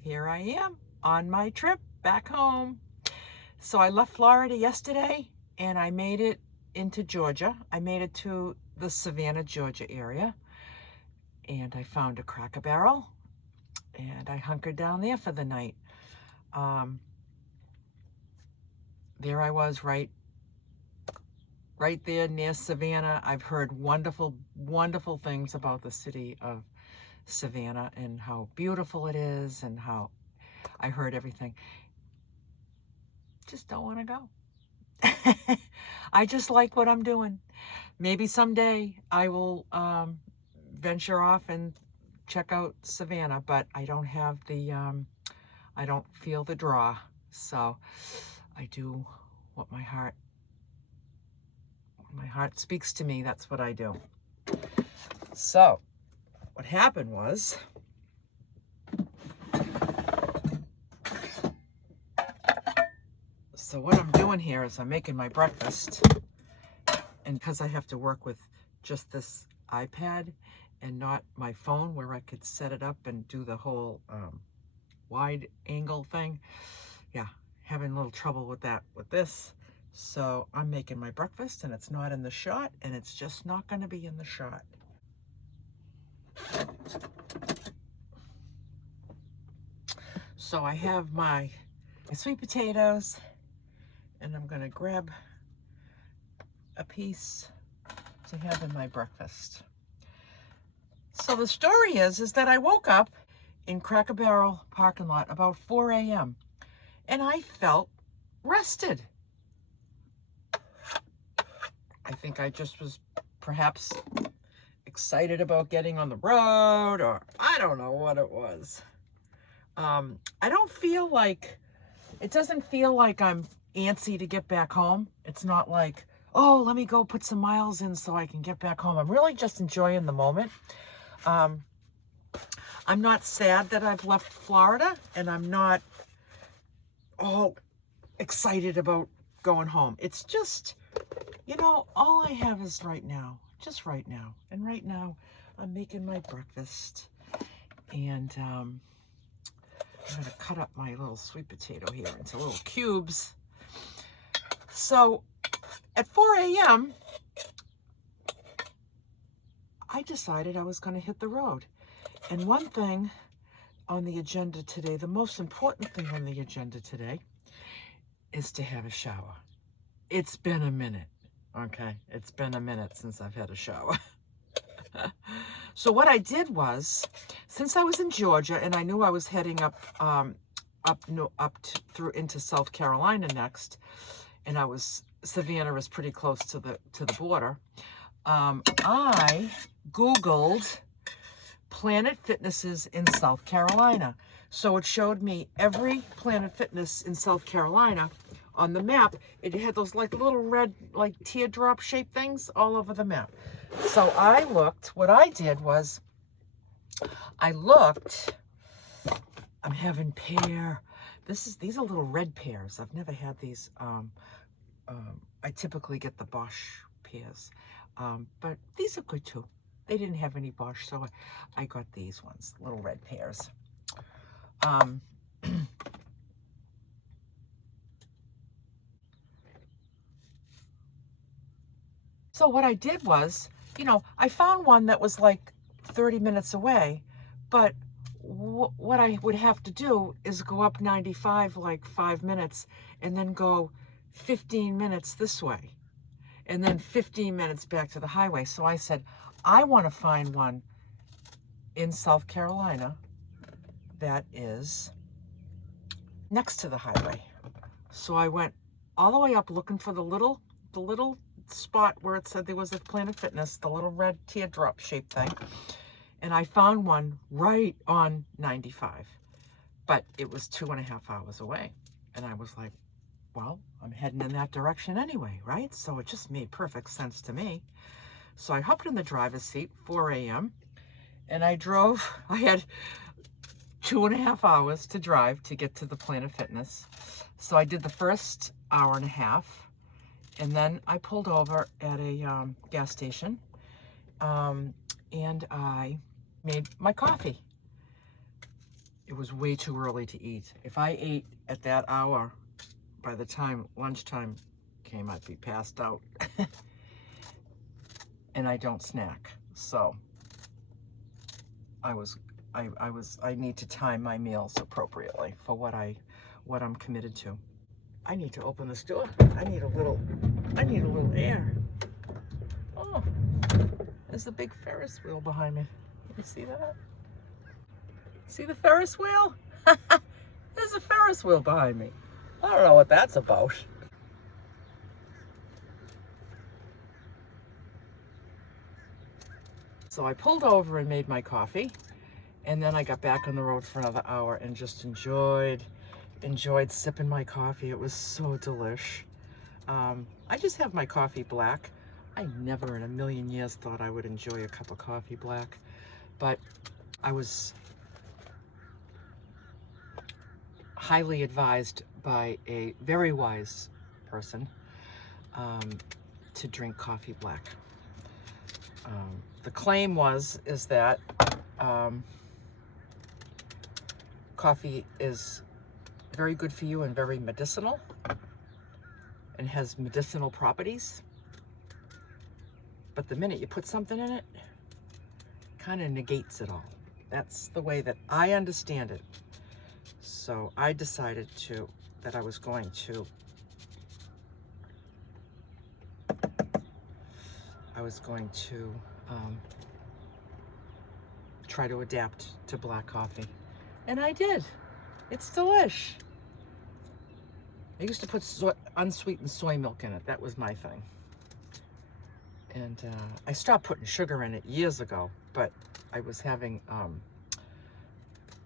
here I am on my trip back home. So I left Florida yesterday and I made it into Georgia. I made it to the Savannah, Georgia area, and I found a Cracker Barrel and I hunkered down there for the night. There I was, right there near Savannah. I've heard wonderful, wonderful things about the city of Savannah and how beautiful it is and how I heard everything. Just don't want to go. I just like what I'm doing. Maybe someday I will venture off and check out Savannah, but I don't have the, I don't feel the draw. So I do what my heart speaks to me. That's what I do. So what happened was, so what I'm doing here is I'm making my breakfast, and because I have to work with just this iPad and not my phone where I could set it up and do the whole wide angle thing, yeah, having a little trouble with that with this. So I'm making my breakfast and it's not in the shot, and it's just not going to be in the shot. So I have my sweet potatoes, and I'm going to grab a piece to have in my breakfast. So the story is that I woke up in Cracker Barrel parking lot about 4 a.m. and I felt rested. I think I just was perhaps excited about getting on the road, or I don't know what it was. I don't feel like, it doesn't feel like I'm antsy to get back home. It's not like, oh, let me go put some miles in so I can get back home. I'm really just enjoying the moment. I'm not sad that I've left Florida, and I'm not all excited about going home. It's just, you know, all I have is right now, just right now. And right now I'm making my breakfast, and I'm going to cut up my little sweet potato here into little cubes. So at 4 a.m., I decided I was going to hit the road. And one thing on the agenda today, the most important thing on the agenda today, is to have a shower. It's been a minute, okay? It's been a minute since I've had a shower. So what I did was, since I was in Georgia and I knew I was heading up through into South Carolina next, and Savannah is pretty close to the border. I Googled Planet Fitnesses in South Carolina. So it showed me every Planet Fitness in South Carolina on the map. It had those like little red, like teardrop shaped things all over the map. So I looked, what I did was, I'm having pear. These are little red pears. I've never had these. I typically get the Bosch pears. But these are good too. They didn't have any Bosch, so I got these ones, little red pears. So what I did was, you know, I found one that was like 30 minutes away, but what I would have to do is go up 95 like 5 minutes and then go 15 minutes this way and then 15 minutes back to the highway. So I said, I want to find one in South Carolina that is next to the highway. So I went all the way up looking for the little spot where it said there was a Planet Fitness, the little red teardrop shaped thing. And I found one right on 95, but it was 2.5 hours away. And I was like, well, I'm heading in that direction anyway, right? So it just made perfect sense to me. So I hopped in the driver's seat, 4 a.m., and I drove. I had 2.5 hours to drive to get to the Planet Fitness. So I did the first hour and a half, and then I pulled over at a gas station, and I made my coffee. it was way too early to eat. If I ate at that hour, by the time lunchtime came, I'd be passed out. And I don't snack. So I need to time my meals appropriately for what I'm committed to. I need to open this door. I need a little air. Oh, there's the big Ferris wheel behind me. You see that? See the Ferris wheel? There's a Ferris wheel behind me. I don't know what that's about. So I pulled over and made my coffee, and then I got back on the road for another hour and just enjoyed sipping my coffee. It was so delish. I just have my coffee black. I never in a million years thought I would enjoy a cup of coffee black, but I was highly advised by a very wise person to drink coffee black. The claim is that coffee is very good for you and very medicinal and has medicinal properties. But the minute you put something in it, kind of negates it all. That's the way that I understand it. So I decided that I was going to try to adapt to black coffee. And I did. It's delish. I used to put unsweetened soy milk in it. That was my thing. And I stopped putting sugar in it years ago, but I was having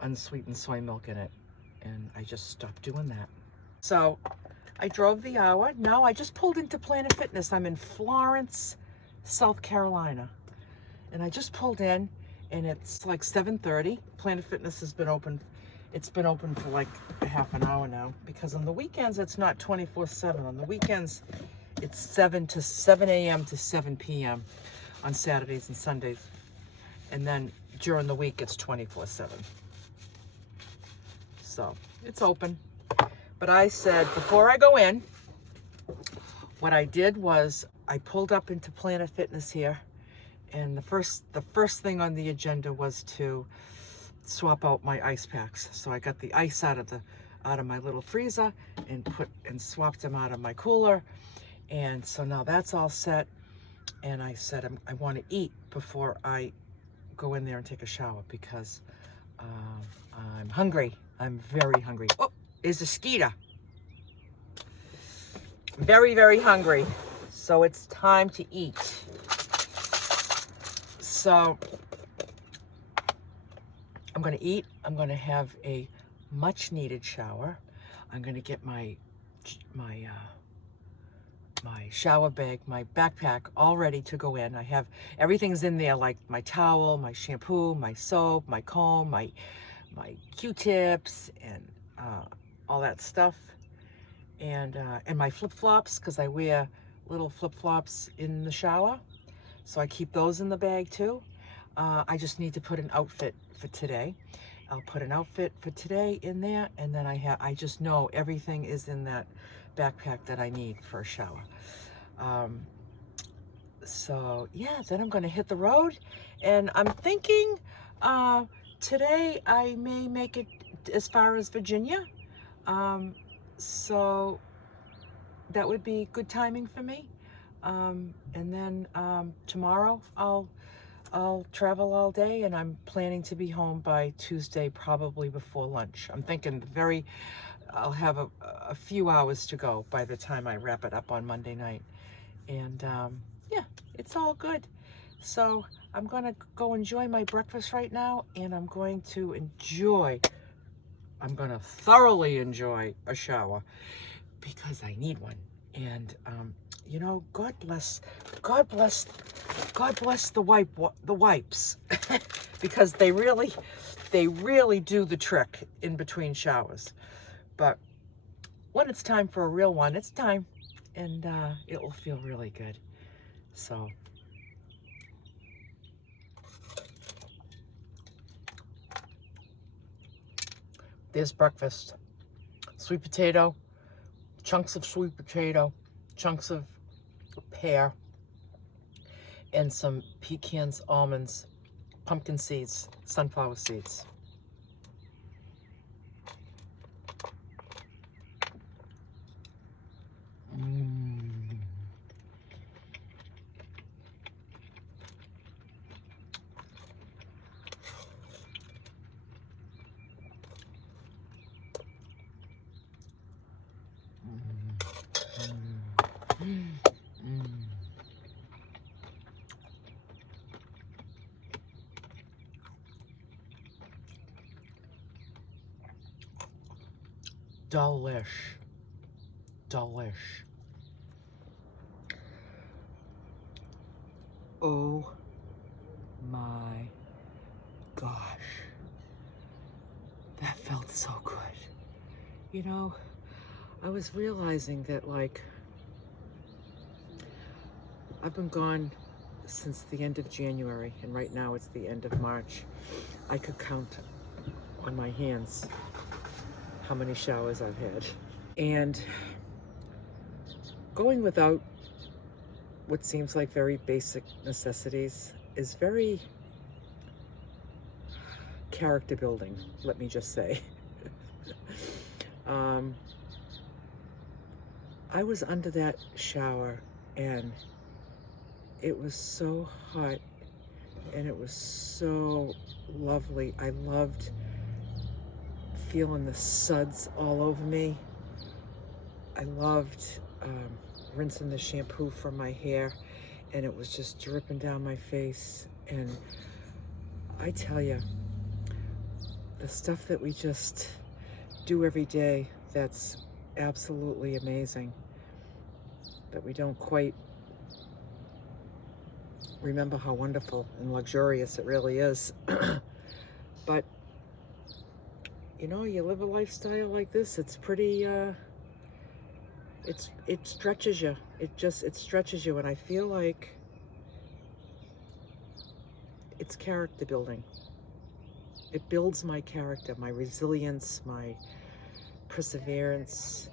unsweetened soy milk in it, and I just stopped doing that. So I drove the hour. Now I just pulled into Planet Fitness. I'm in Florence, South Carolina. And I just pulled in, and it's like 7:30. Planet Fitness has been open. It's been open for like a half an hour now, because on the weekends it's not 24/7. On the weekends it's 7 a.m. to 7 p.m. on Saturdays and Sundays. And then during the week it's 24/7. So it's open. But I said, before I go in, what I did was I pulled up into Planet Fitness here, and the first thing on the agenda was to swap out my ice packs. So I got the ice out of my little freezer and swapped them out of my cooler. And so now that's all set. And I said I want to eat before I go in there and take a shower, because I'm hungry. I'm very hungry. Oh, there's a skeeter. Very, very hungry. So it's time to eat. So I'm going to eat. I'm going to have a much needed shower. I'm going to get my shower bag, my backpack all ready to go in. I have everything's in there, like my towel, my shampoo, my soap, my comb, my Q-tips, and all that stuff, and my flip-flops, because I wear little flip-flops in the shower, so I keep those in the bag too. I just need to put an outfit for today. I'll put an outfit for today in there, and then I just know everything is in that backpack that I need for a shower. So yeah, then I'm going to hit the road, and I'm thinking today I may make it as far as Virginia. So that would be good timing for me. And then tomorrow I'll travel all day, and I'm planning to be home by Tuesday, probably before lunch. I'm thinking I'll have a few hours to go by the time I wrap it up on Monday night. And yeah, it's all good. So I'm going to go enjoy my breakfast right now, and I'm going to thoroughly enjoy a shower, because I need one. And you know, God bless the wipes, because they really do the trick in between showers. But when it's time for a real one, it's time, and it will feel really good. So There's breakfast. Sweet potato, chunks of sweet potato, chunks of pear, and some pecans, almonds, pumpkin seeds, sunflower seeds. Delish. Delish. Oh my gosh. That felt so good. You know, I was realizing that, like, I've been gone since the end of January, and right now it's the end of March. I could count on my hands how many showers I've had. And going without what seems like very basic necessities is very character building, let me just say. I was under that shower and it was so hot and it was so lovely. I loved feeling the suds all over me. I loved rinsing the shampoo from my hair and it was just dripping down my face. And I tell you, the stuff that we just do every day, that's absolutely amazing, that we don't quite remember how wonderful and luxurious it really is. But you know, you live a lifestyle like this, it's pretty it stretches you. It stretches you, and I feel like it's character building. It builds my character, my resilience, my perseverance,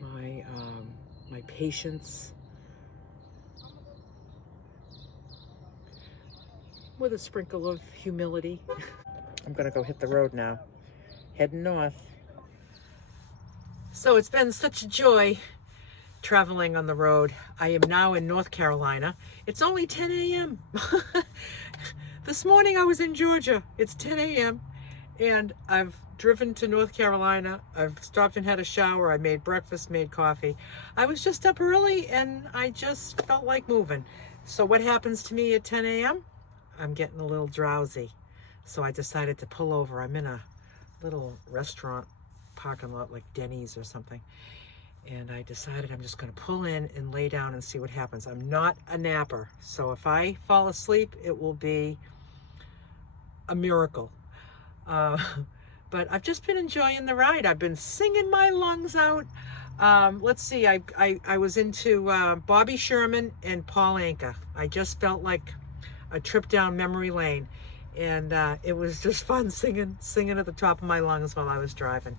my patience, with a sprinkle of humility. I'm gonna go hit the road now, heading north. So it's been such a joy traveling on the road. I am now in North Carolina. It's only 10 a.m. This morning I was in Georgia. It's 10 a.m. and I've driven to North Carolina. I've stopped and had a shower. I made breakfast, made coffee. I was just up early and I just felt like moving. So what happens to me at 10 a.m.? I'm getting a little drowsy. So I decided to pull over. I'm in a little restaurant parking lot like Denny's or something. And I decided I'm just going to pull in and lay down and see what happens. I'm not a napper. So if I fall asleep, it will be a miracle. But I've just been enjoying the ride. I've been singing my lungs out. Let's see, I was into Bobby Sherman and Paul Anka. I just felt like a trip down memory lane. And it was just fun singing at the top of my lungs while I was driving.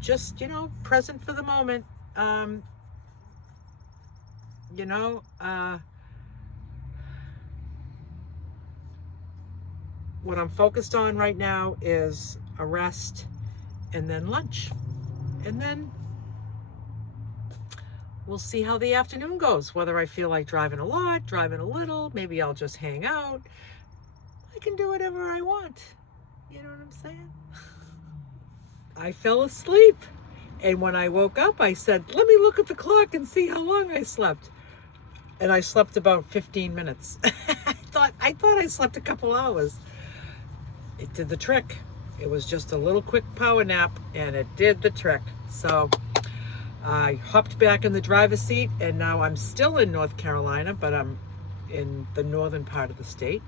Just, you know, present for the moment. You know, what I'm focused on right now is a rest and then lunch. And then we'll see how the afternoon goes, whether I feel like driving a lot, driving a little, maybe I'll just hang out. I can do whatever I want. You know what I'm saying? I fell asleep. And when I woke up, I said, let me look at the clock and see how long I slept. And I slept about 15 minutes. I thought I slept a couple hours. It did the trick. It was just a little quick power nap and it did the trick. So I hopped back in the driver's seat and now I'm still in North Carolina, but I'm in the northern part of the state.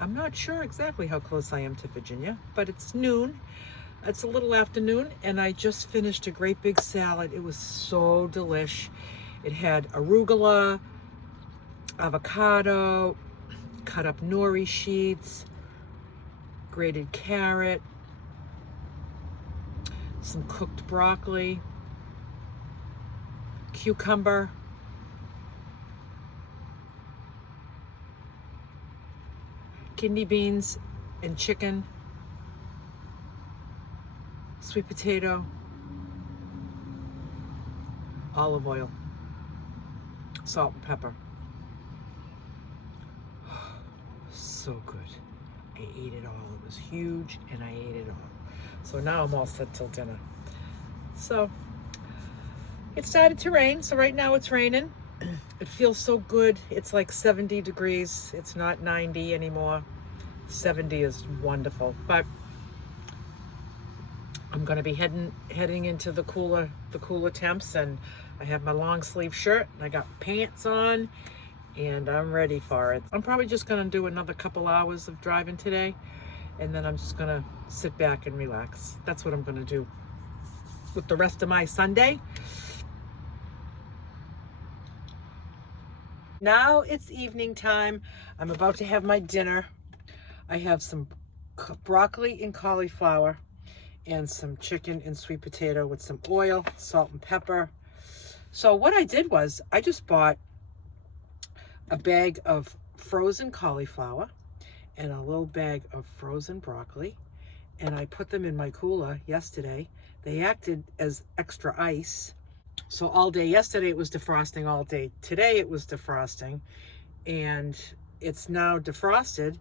I'm not sure exactly how close I am to Virginia, but it's noon. It's a little afternoon, and I just finished a great big salad. It was so delish. It had arugula, avocado, cut up nori sheets, grated carrot, some cooked broccoli, cucumber, kidney beans and chicken, sweet potato, olive oil, salt and pepper. So good. I ate it all. It was huge and I ate it all. So now I'm all set till dinner. So it started to rain. So right now it's raining. It feels so good. It's like 70 degrees. It's not 90 anymore. 70 is wonderful. But I'm going to be heading into the cooler temps, and I have my long sleeve shirt and I got pants on and I'm ready for it. I'm probably just going to do another couple hours of driving today, and then I'm just going to sit back and relax. That's what I'm going to do with the rest of my Sunday. Now it's evening time. I'm about to have my dinner. I have some broccoli and cauliflower and some chicken and sweet potato with some oil, salt and pepper. So what I did was I just bought a bag of frozen cauliflower and a little bag of frozen broccoli, and I put them in my cooler yesterday. They acted as extra ice. So all day yesterday it was defrosting, all day today it was defrosting, and it's now defrosted,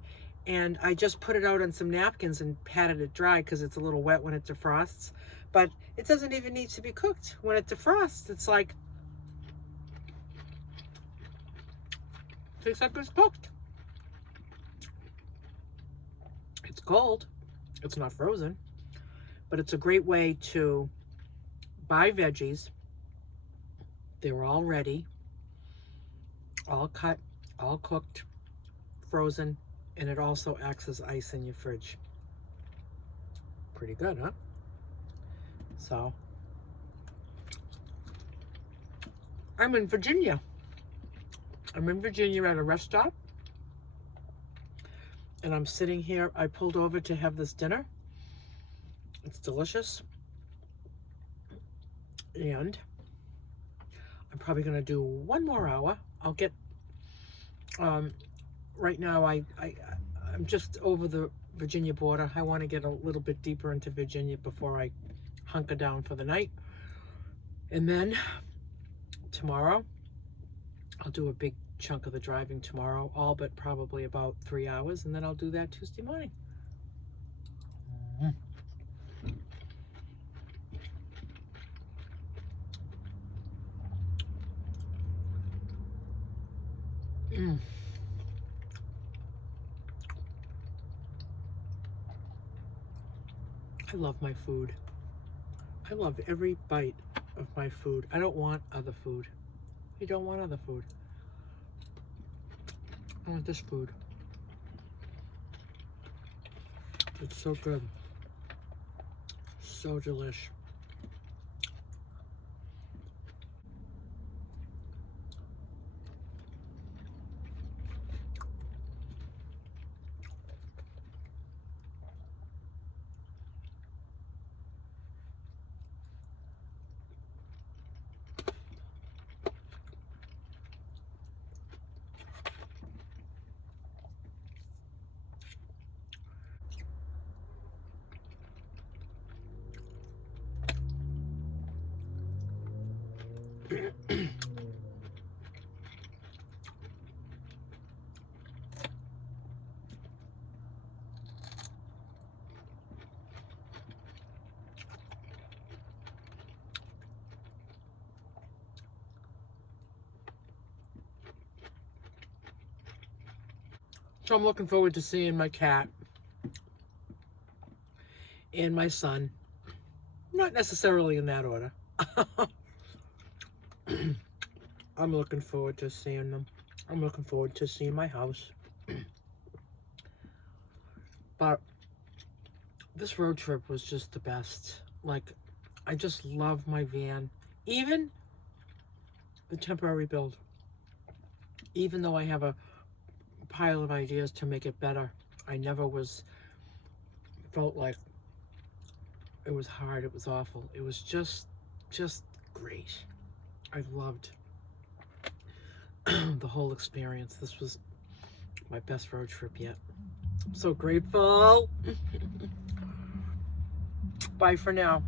and I just put it out on some napkins and patted it dry because it's a little wet when it defrosts, but it doesn't even need to be cooked. When it defrosts, it's like, tastes like it's cooked. It's cold, it's not frozen, but it's a great way to buy veggies. They were all ready, all cut, all cooked, frozen, and it also acts as ice in your fridge. Pretty good, huh? So, I'm in Virginia. I'm in Virginia at a rest stop, and I'm sitting here. I pulled over to have this dinner. It's delicious, and I'm probably going to do one more hour. I'll get, right now I'm just over the Virginia border. I want to get a little bit deeper into Virginia before I hunker down for the night. And then tomorrow, I'll do a big chunk of the driving tomorrow, all but probably about 3 hours, and then I'll do that Tuesday morning. I love my food. I love every bite of my food. I don't want other food. I don't want other food. I want this food. It's so good. So delish. So I'm looking forward to seeing my cat and my son. Not necessarily in that order. I'm looking forward to seeing them. I'm looking forward to seeing my house. But this road trip was just the best. Like, I just love my van. Even the temporary build. Even though I have a pile of ideas to make it better, I never felt like It was hard. It was awful. It was just great. I loved the whole experience. This was my best road trip yet. I'm so grateful. Bye for now.